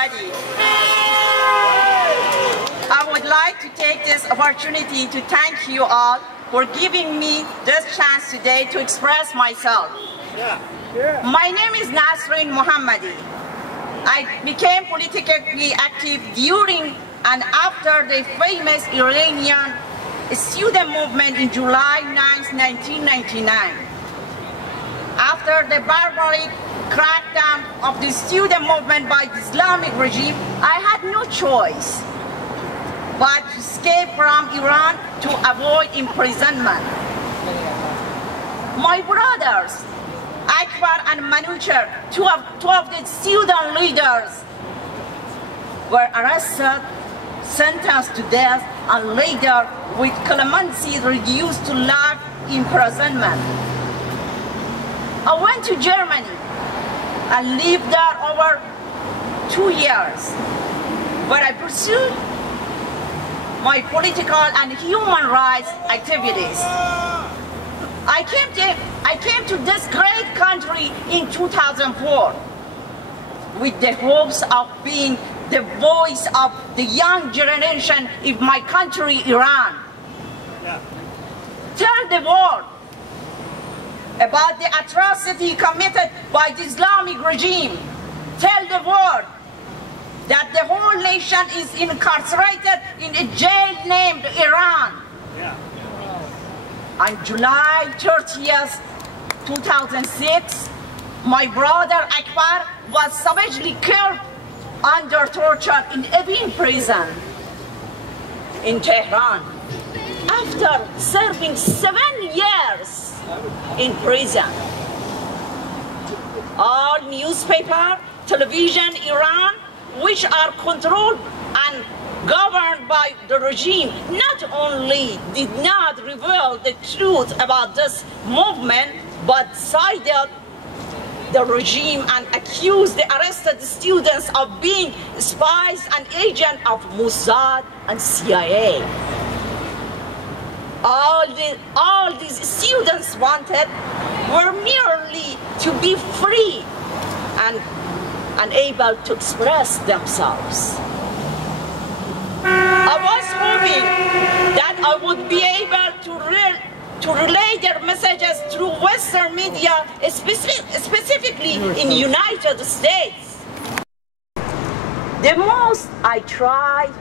everybody. I would like to take this opportunity to thank you all for giving me this chance today to express myself. My name is Nasrin Mohammedi. I became politically active during and after the famous Iranian student movement in July 9, 1999. After the barbaric crackdown of the student movement by the Islamic regime, I had no choice but to escape from Iran to avoid imprisonment. My brothers, Akbar and Manucher, two of the student leaders, were arrested, sentenced to death, and later, with clemency, reduced to life imprisonment. I went to Germany and lived there over 2 years, where I pursued my political and human rights activities. I came to this great country in 2004 with the hopes of being the voice of the young generation in my country, Iran. Tell the world about the atrocity committed by the Islamic regime. Tell the world that the whole nation is incarcerated in a jail named Iran. On July 30th, 2006, my brother Akbar was savagely killed under torture in Evin prison in Tehran after serving 7 years in prison. All newspaper, television, Iran, which are controlled and governed by the regime, not only did not reveal the truth about this movement, but sided the regime and accused the arrested students of being spies and agents of Mossad and CIA. All these students wanted were merely to be free and unable to express themselves. I was hoping that I would be able to relay their messages through Western media, specifically in the United States. The most I tried,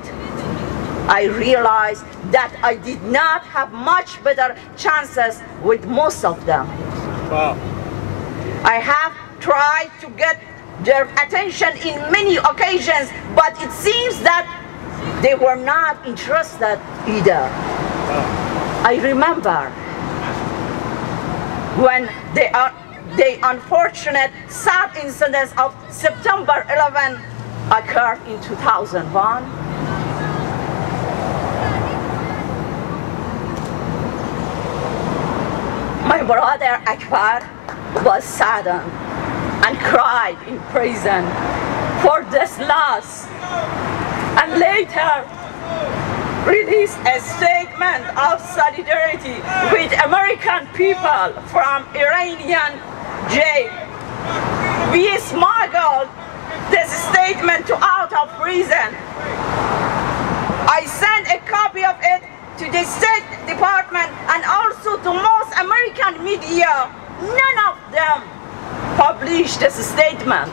I realized that I did not have much better chances with most of them. Wow. I have tried to get their attention in many occasions, but it seems that they were not interested either. Wow. I remember when the unfortunate sad incidents of September 11 occurred in 2001. My brother Akbar was saddened and cried in prison for this loss, and later released a statement of solidarity with American people from Iranian jail. We smuggled this statement out of prison. I sent a copy of it to the State Department and also to most American media. None of them published this statement.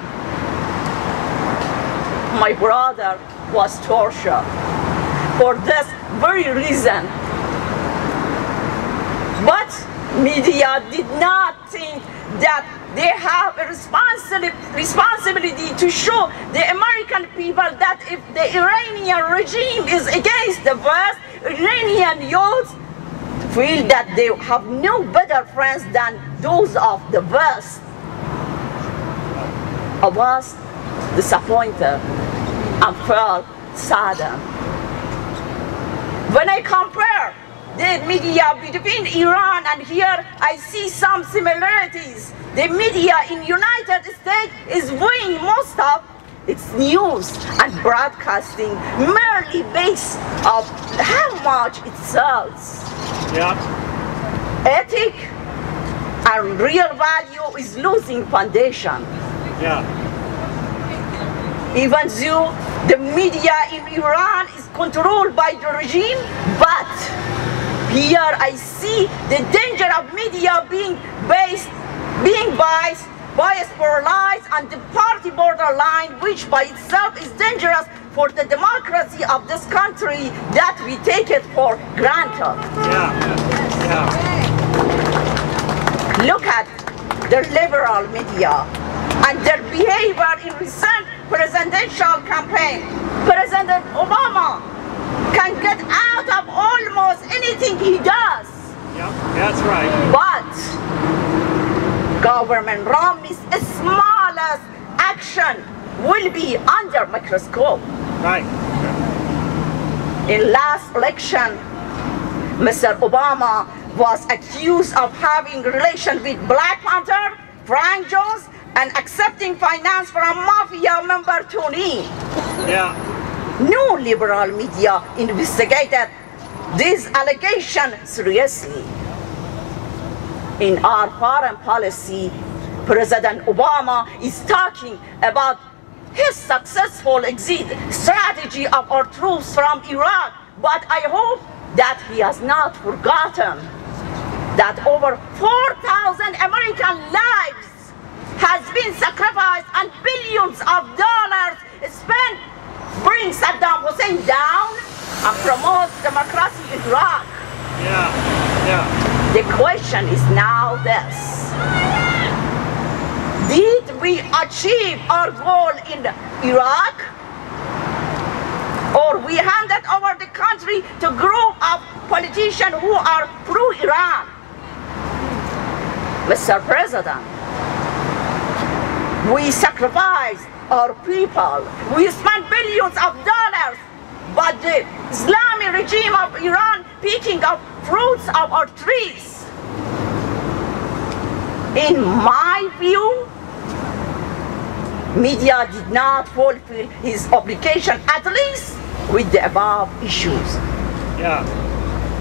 My brother was tortured for this very reason. But media did not think that they have a responsibility to show the American people that if the Iranian regime is against the West, Iranian youth feel that they have no better friends than those of the West. I was disappointed and felt saddened. When I compare the media between Iran and here, I see some similarities. The media in United States is doing most of its news and broadcasting merely based on how much it sells. Yeah. Ethic and real value is losing foundation. Yeah. even though the media in Iran is controlled by the regime, but here I see the danger of media being biased, polarized, and the party borderline, which by itself is dangerous for the democracy of this country that we take it for granted. Look at the liberal media and their behavior in recent presidential campaign. President Obama can get out of almost anything he does. Yep, that's right. But government Romney's smallest action will be under microscope. Right. In last election, Mr. Obama was accused of having relation with Black Panther, Frank Jones, and accepting finance from mafia member Tony. Yeah. No liberal media investigated this allegation seriously. In our foreign policy, President Obama is talking about his successful exit strategy of our troops from Iraq, but I hope that he has not forgotten that over 4,000 American lives has been sacrificed and billions of dollars spent bring Saddam Hussein down and promote democracy in Iraq. The question is now this: did we achieve our goal in Iraq, or we handed over the country to a group of politicians who are pro-Iran? Mr. President, we sacrificed our people. We spent billions of dollars, but the Islamic regime of Iran picking up fruits of our trees. In my view, media did not fulfill his obligation, at least with the above issues.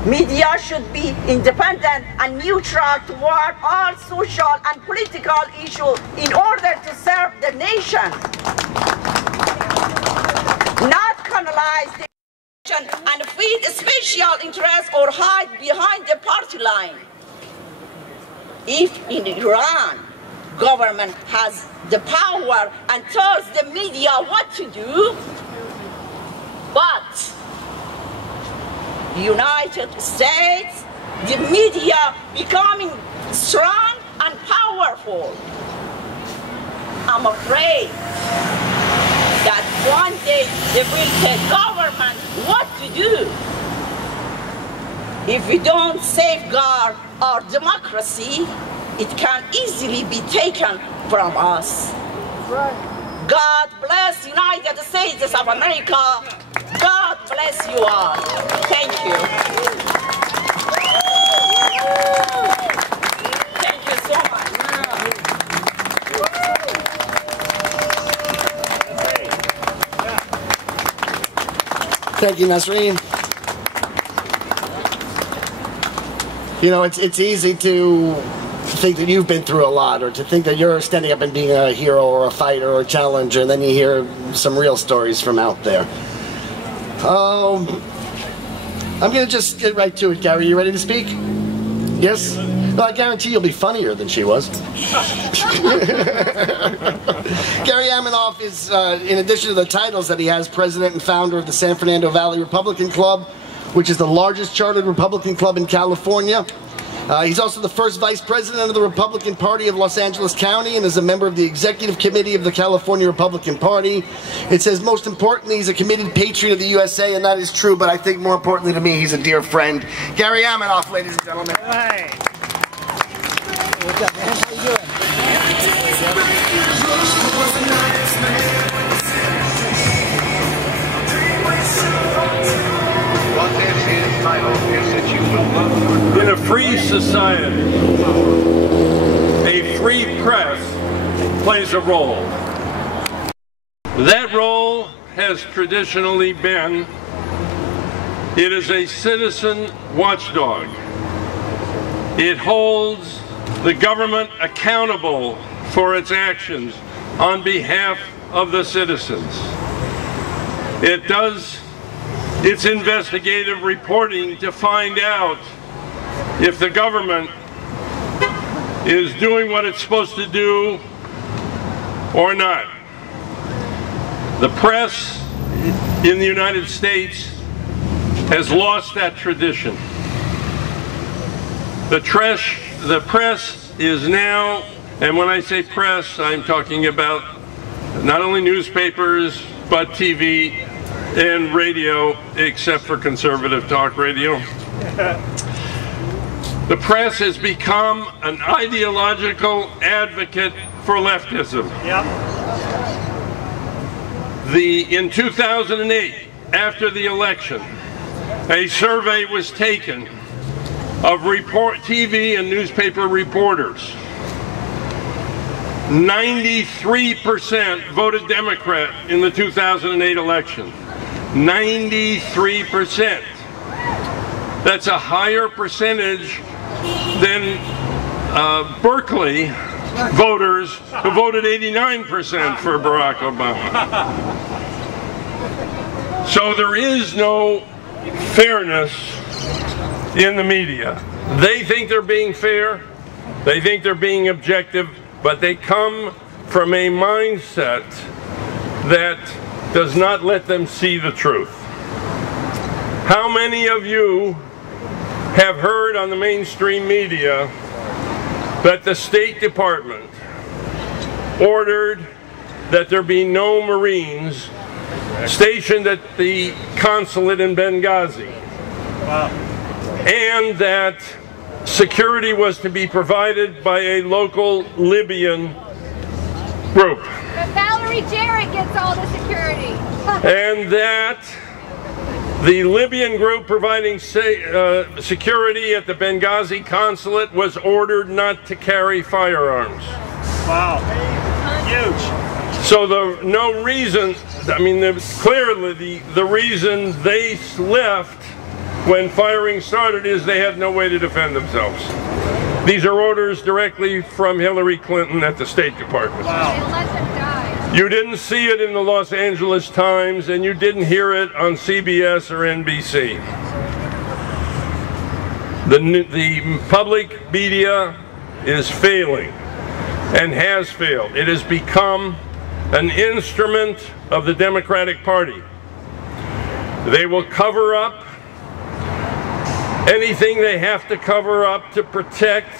Media should be independent and neutral toward all social and political issues in order to serve the nation, not colonize the nation and feed special interests or hide behind the party line. If in Iran, government has the power and tells the media what to do, but United States, the media becoming strong and powerful, I'm afraid that one day they will tell government what to do. If we don't safeguard our democracy, it can easily be taken from us. God bless United States of America. God bless you all. Thank you. Thank you so much. Thank you, Nasrin. You know, it's easy to think that you've been through a lot, or to think that you're standing up and being a hero or a fighter or a challenger, and then you hear some real stories from out there. I'm going to just get right to it. Gary, you ready to speak? Yes? Well, I guarantee you'll be funnier than she was. Gary Aminoff is, in addition to the titles that he has, president and founder of the San Fernando Valley Republican Club, which is the largest chartered Republican club in California. He's also the first vice president of the Republican Party of Los Angeles County and is a member of the executive committee of the California Republican Party. It says most importantly he's a committed patriot of the USA, and that is true, but I think more importantly to me he's a dear friend. Gary Aminoff, ladies and gentlemen. Hey. What's up, man? How you doing? What this is, my hope is that you will love. In a free society, a free press plays a role. That role has traditionally been, it is a citizen watchdog. It holds the government accountable for its actions on behalf of the citizens. It does its investigative reporting to find out if the government is doing what it's supposed to do or not. The press in the United States has lost that tradition. The press is now, and when I say press, I'm talking about not only newspapers, but TV and radio, except for conservative talk radio. The press has become an ideological advocate for leftism. Yep. In 2008, after the election, a survey was taken of TV and newspaper reporters. 93% voted Democrat in the 2008 election. 93%. That's a higher percentage than Berkeley voters who voted 89% for Barack Obama. So there is no fairness in the media. They think they're being fair, they think they're being objective, but they come from a mindset that does not let them see the truth. How many of you have heard on the mainstream media that the State Department ordered that there be no Marines stationed at the consulate in Benghazi? Wow. And that security was to be provided by a local Libyan group. But Valerie Jarrett gets all the security. And that the Libyan group providing security at the Benghazi consulate was ordered not to carry firearms. Wow. Huge. So no reason, I mean, clearly the reason they left when firing started is they had no way to defend themselves. These are orders directly from Hillary Clinton at the State Department. Wow. They let them die. You didn't see it in the Los Angeles Times, and you didn't hear it on CBS or NBC. The public media is failing and has failed. It has become an instrument of the Democratic Party. They will cover up anything they have to cover up to protect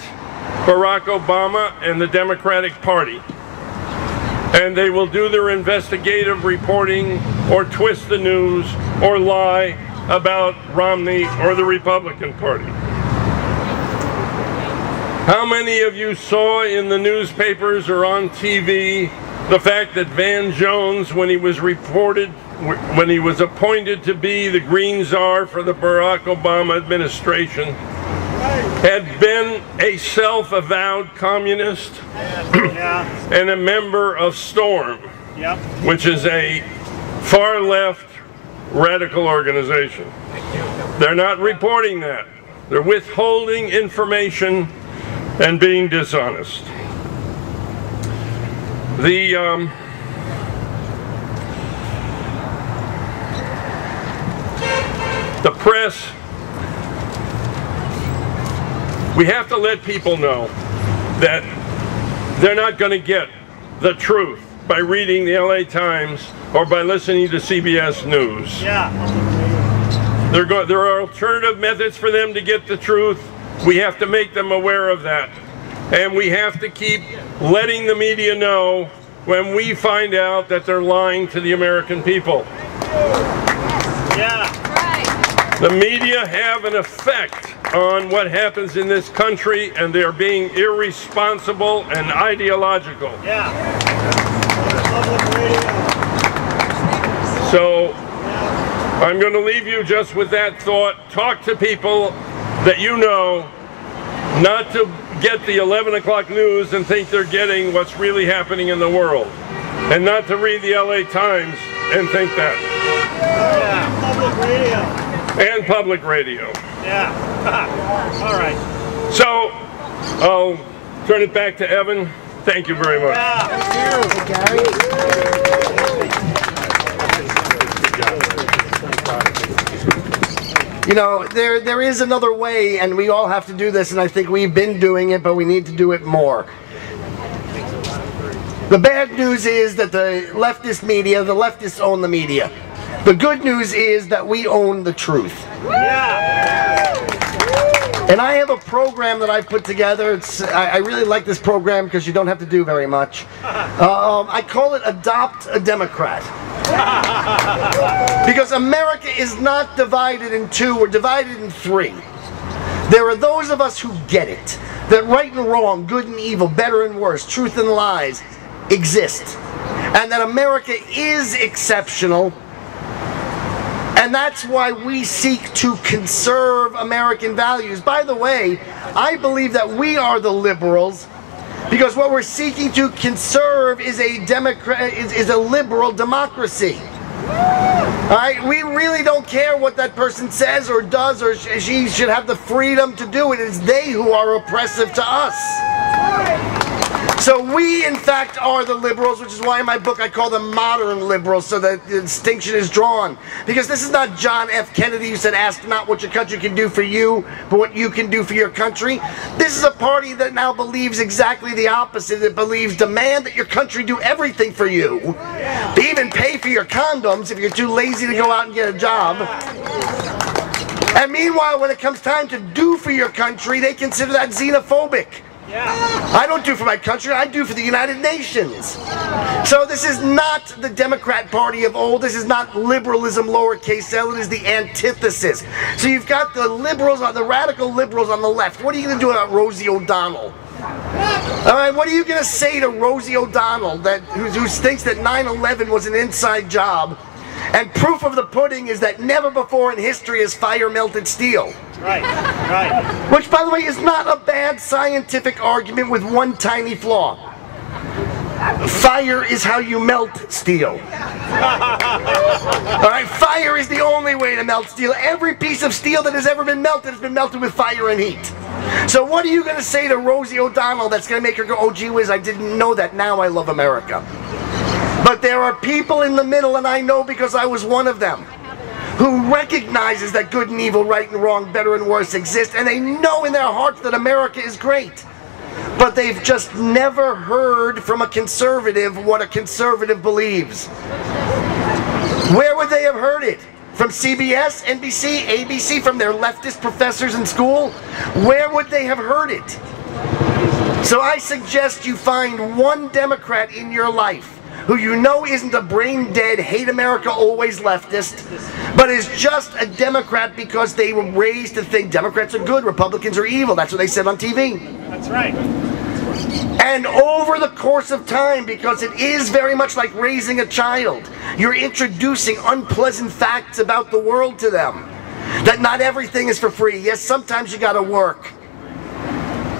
Barack Obama and the Democratic Party. And they will do their investigative reporting or twist the news or lie about Romney or the Republican Party. How many of you saw in the newspapers or on TV the fact that Van Jones, when he was appointed to be the Green Czar for the Barack Obama administration, had been a self-avowed communist and a member of Storm, which is a far-left radical organization. They're not reporting that. They're withholding information and being dishonest. The press, we have to let people know that they're not going to get the truth by reading the LA Times or by listening to CBS News. Yeah. There are alternative methods for them to get the truth. We have to make them aware of that. And we have to keep letting the media know when we find out that they're lying to the American people. Yeah. Right. The media have an effect on what happens in this country, and they're being irresponsible and ideological. Yeah. Public radio. So I'm going to leave you just with that thought. Talk to people that you know, not to get the 11 o'clock news and think they're getting what's really happening in the world, and not to read the LA Times and think that. Yeah. Public radio. And public radio. Yeah. All right. So I'll turn it back to Evan. Thank you very much. Yeah. Thank you, Gary. You know, there is another way, and we all have to do this, and I think we've been doing it, but we need to do it more. The bad news is that the leftist media, the leftists own the media. The good news is that we own the truth. And I have a program that I've put together. I really like this program because you don't have to do very much. I call it Adopt a Democrat. Because America is not divided in two, we're divided in three. There are those of us who get it, that right and wrong, good and evil, better and worse, truth and lies exist. And that America is exceptional. And that's why we seek to conserve American values. By the way, I believe that we are the liberals because what we're seeking to conserve is a liberal democracy. All right, we really don't care what that person says or does, or she should have the freedom to do it. It's they who are oppressive to us. So we, in fact, are the liberals, which is why in my book I call them modern liberals, so that the distinction is drawn. Because this is not John F. Kennedy who said, ask not what your country can do for you, but what you can do for your country. This is a party that now believes exactly the opposite. It believes demand that your country do everything for you. They even pay for your condoms if you're too lazy to go out and get a job. And meanwhile, when it comes time to do for your country, they consider that xenophobic. I don't do for my country, I do for the United Nations. So this is not the Democrat Party of old, this is not liberalism lowercase l, it is the antithesis. So you've got the liberals, the radical liberals on the left. What are you going to do about Rosie O'Donnell? Alright, what are you going to say to Rosie O'Donnell who thinks that 9/11 was an inside job? And proof of the pudding is that never before in history has fire melted steel. Right, right. Which, by the way, is not a bad scientific argument with one tiny flaw. Fire is how you melt steel. Alright, fire is the only way to melt steel. Every piece of steel that has ever been melted has been melted with fire and heat. So what are you going to say to Rosie O'Donnell that's going to make her go, oh gee whiz, I didn't know that, now I love America. But there are people in the middle, and I know because I was one of them, who recognizes that good and evil, right and wrong, better and worse exist, and they know in their hearts that America is great. But they've just never heard from a conservative what a conservative believes. Where would they have heard it? From CBS, NBC, ABC, from their leftist professors in school? Where would they have heard it? So I suggest you find one Democrat in your life who you know isn't a brain-dead, hate America, always leftist, but is just a Democrat because they were raised to think Democrats are good, Republicans are evil. That's what they said on TV. That's right. And over the course of time, because it is very much like raising a child, you're introducing unpleasant facts about the world to them. That not everything is for free. Yes, sometimes you gotta work.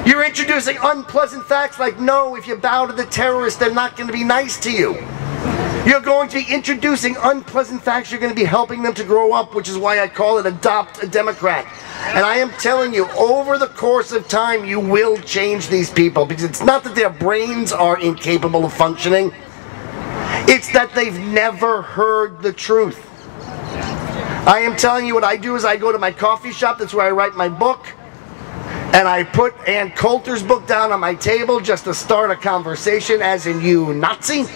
You're introducing unpleasant facts like, no, if you bow to the terrorists, they're not going to be nice to you. You're going to be introducing unpleasant facts. You're going to be helping them to grow up, which is why I call it Adopt a Democrat. And I am telling you, over the course of time, you will change these people. Because it's not that their brains are incapable of functioning. It's that they've never heard the truth. I am telling you, what I do is I go to my coffee shop. That's where I write my book. And I put Ann Coulter's book down on my table just to start a conversation, as in you Nazi.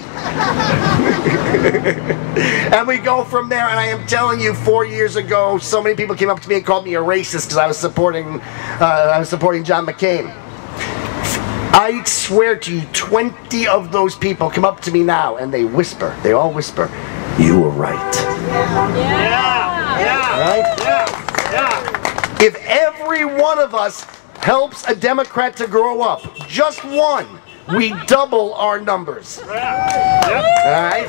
And we go from there, and I am telling you, 4 years ago, so many people came up to me and called me a racist because I was supporting John McCain. I swear to you, 20 of those people come up to me now, and they whisper, they all whisper, you were right. Right? If every one of us helps a Democrat to grow up, just one, we double our numbers. All right?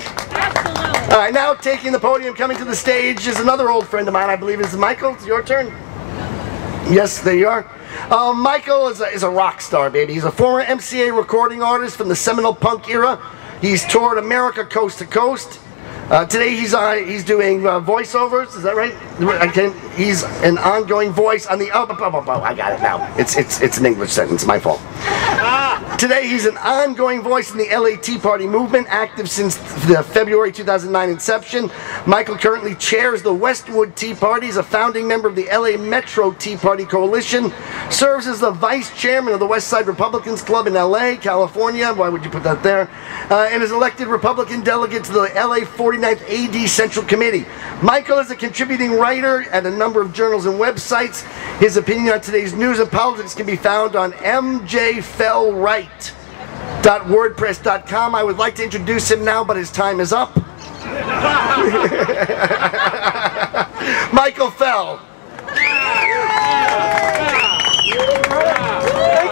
All right, now taking the podium, coming to the stage is another old friend of mine. I believe it's Michael. It's your turn. Yes, there you are. Michael is a rock star, baby. He's a former MCA recording artist from the seminal punk era. He's toured America coast to coast. Today he's doing voiceovers. Is that right? He's an ongoing voice on the. Oh, I got it now. It's an English sentence. My fault. Today, he's an ongoing voice in the LA Tea Party movement, active since the February 2009 inception. Michael currently chairs the Westwood Tea Party, is a founding member of the LA Metro Tea Party Coalition, serves as the vice chairman of the West Side Republicans Club in LA, California, why would you put that there, and is elected Republican delegate to the LA 49th AD Central Committee. Michael is a contributing writer at a number of journals and websites. His opinion on today's news and politics can be found on mjfellright.wordpress.com. I would like to introduce him now, but his time is up. Michael Fell. Thank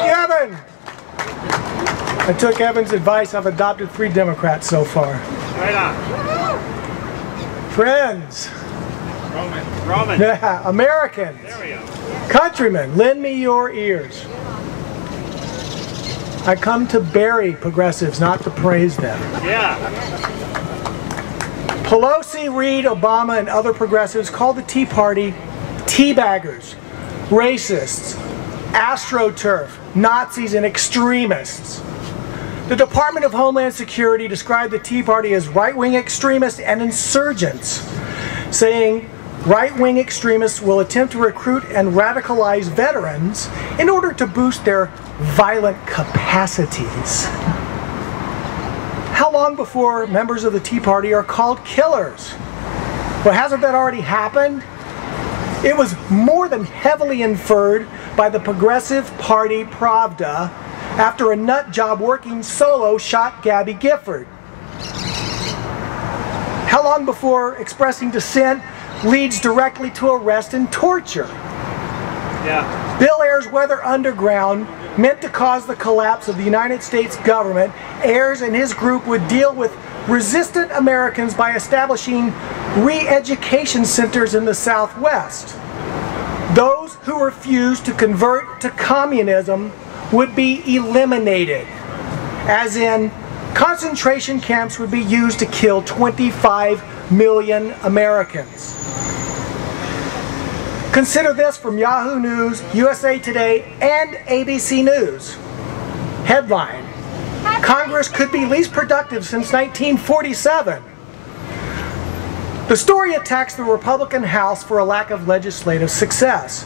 you, Evan. I took Evan's advice. I've adopted 3 Democrats so far. Right on. Friends. Roman. Yeah, Americans. There we go. Countrymen, lend me your ears. I come to bury progressives, not to praise them. Yeah. Pelosi, Reid, Obama, and other progressives call the Tea Party teabaggers, racists, astroturf, Nazis, and extremists. The Department of Homeland Security described the Tea Party as right-wing extremists and insurgents, saying right-wing extremists will attempt to recruit and radicalize veterans in order to boost their violent capacities. How long before members of the Tea Party are called killers? Well, hasn't that already happened? It was more than heavily inferred by the Progressive Party Pravda after a nut job working solo shot Gabby Gifford. How long before expressing dissent leads directly to arrest and torture? Yeah. Bill Ayers' Weather Underground, meant to cause the collapse of the United States government, Ayers and his group would deal with resistant Americans by establishing re-education centers in the Southwest. Those who refused to convert to communism would be eliminated, as in concentration camps would be used to kill 25 million Americans. Consider this from Yahoo News, USA Today, and ABC News. Headline: Congress could be least productive since 1947. The story attacks the Republican House for a lack of legislative success.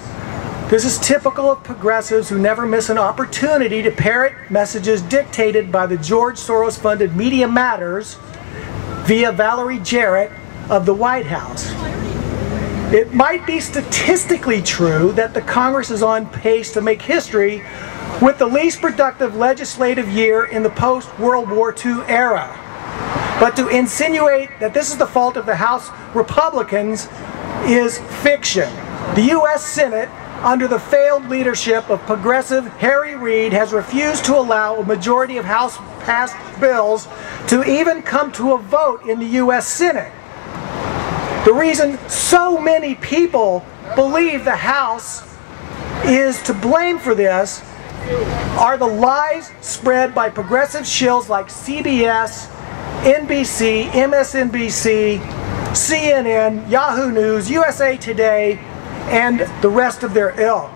This is typical of progressives who never miss an opportunity to parrot messages dictated by the George Soros-funded Media Matters via Valerie Jarrett of the White House. It might be statistically true that the Congress is on pace to make history with the least productive legislative year in the post-World War II era. But to insinuate that this is the fault of the House Republicans is fiction. The U.S. Senate, under the failed leadership of progressive Harry Reid, has refused to allow a majority of House-passed bills to even come to a vote in the U.S. Senate. The reason so many people believe the House is to blame for this are the lies spread by progressive shills like CBS, NBC, MSNBC, CNN, Yahoo News, USA Today, and the rest of their ilk.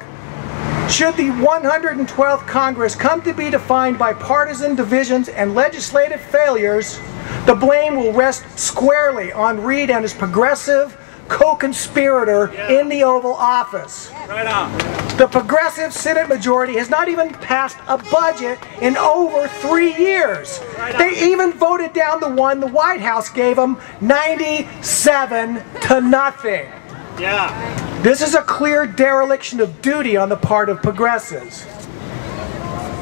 Should the 112th Congress come to be defined by partisan divisions and legislative failures, the blame will rest squarely on Reid and his progressive co-conspirator in the Oval Office. Right on. The progressive Senate majority has not even passed a budget in over 3 years. They even voted down the one the White House gave them 97-0. Yeah. This is a clear dereliction of duty on the part of progressives.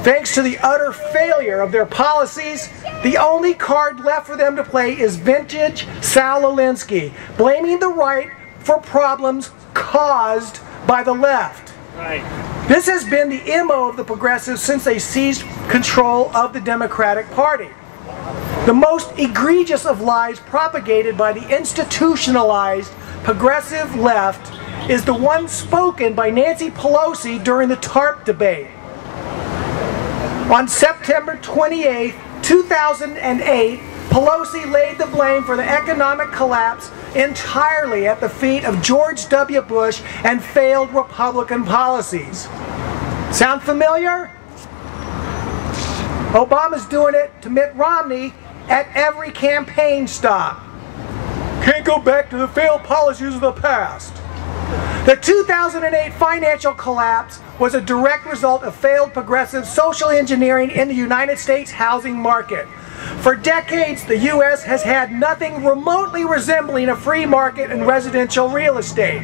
Thanks to the utter failure of their policies, the only card left for them to play is vintage Sal Alinsky, blaming the right for problems caused by the left. Right. This has been the MO of the progressives since they seized control of the Democratic Party. The most egregious of lies propagated by the institutionalized progressive left is the one spoken by Nancy Pelosi during the TARP debate. On September 28, 2008, Pelosi laid the blame for the economic collapse entirely at the feet of George W. Bush and failed Republican policies. Sound familiar? Obama's doing it to Mitt Romney at every campaign stop. Can't go back to the failed policies of the past. The 2008 financial collapse was a direct result of failed progressive social engineering in the United States housing market. For decades, the U.S. has had nothing remotely resembling a free market in residential real estate.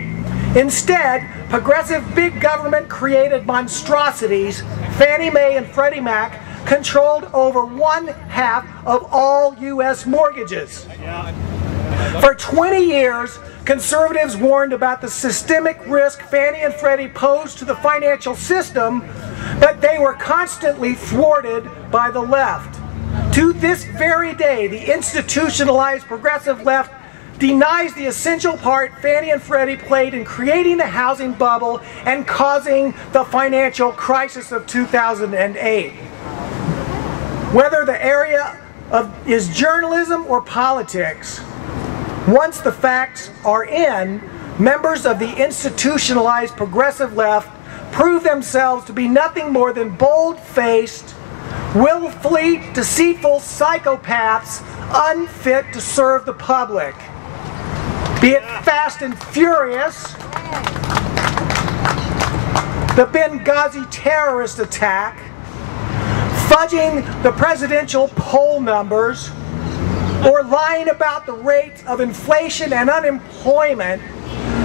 Instead, progressive big government created monstrosities. Fannie Mae and Freddie Mac controlled over 1/2 of all U.S. mortgages. For 20 years, conservatives warned about the systemic risk Fannie and Freddie posed to the financial system, but they were constantly thwarted by the left. To this very day, the institutionalized progressive left denies the essential part Fannie and Freddie played in creating the housing bubble and causing the financial crisis of 2008. Whether the area is journalism or politics, once the facts are in, members of the institutionalized progressive left prove themselves to be nothing more than bold-faced, willfully deceitful psychopaths unfit to serve the public. Be it Fast and Furious, the Benghazi terrorist attack, fudging the presidential poll numbers, or lying about the rates of inflation and unemployment,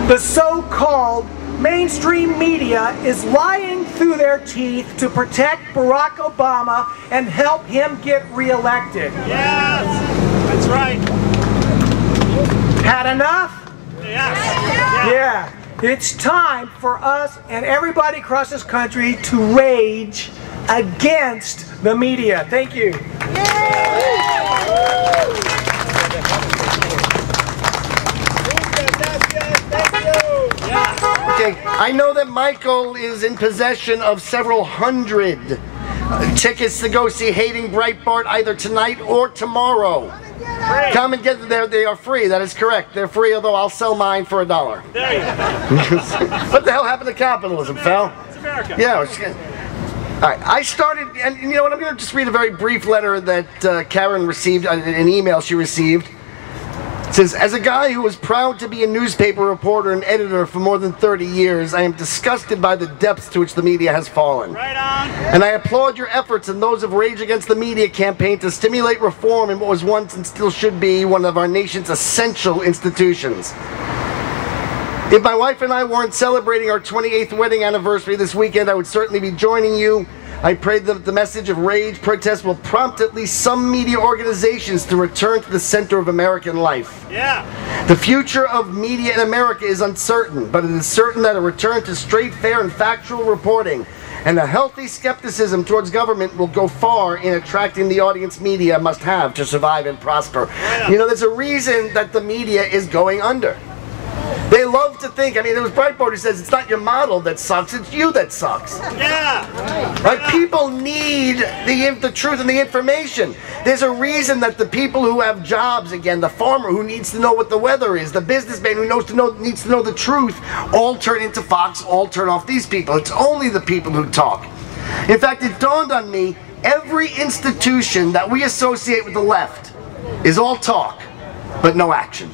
the so-called mainstream media is lying through their teeth to protect Barack Obama and help him get reelected. Yes, that's right. Had enough? Yes. Yeah. It's time for us and everybody across this country to rage against the media. Thank you. Okay, I know that Michael is in possession of several hundred tickets to go see Hating Breitbart either tonight or tomorrow. Come and get them. They are free. That is correct. They're free, although I'll sell mine for $1. There you go. What the hell happened to capitalism, Phil? It's America. Yeah. All right. I started, and you know what? I'm going to just read a very brief letter that Karen received, an email she received. It says, as a guy who was proud to be a newspaper reporter and editor for more than 30 years, I am disgusted by the depths to which the media has fallen. Right on. And I applaud your efforts and those of Rage Against the Media campaign to stimulate reform in what was once and still should be one of our nation's essential institutions. If my wife and I weren't celebrating our 28th wedding anniversary this weekend, I would certainly be joining you. I pray that the message of rage protest will prompt at least some media organizations to return to the center of American life. Yeah. The future of media in America is uncertain, but it is certain that a return to straight, fair, and factual reporting and a healthy skepticism towards government will go far in attracting the audience media must have to survive and prosper. You know, there's a reason that the media is going under. They love to think, I mean, there was Breitbart who says it's not your model that sucks, it's you that sucks. Yeah. Right? People need the truth and the information. There's a reason that the people who have jobs, again, the farmer who needs to know what the weather is, the businessman who needs to know the truth, all turn into Fox, all turn off these people. It's only the people who talk. In fact, it dawned on me, every institution that we associate with the left is all talk, but no action.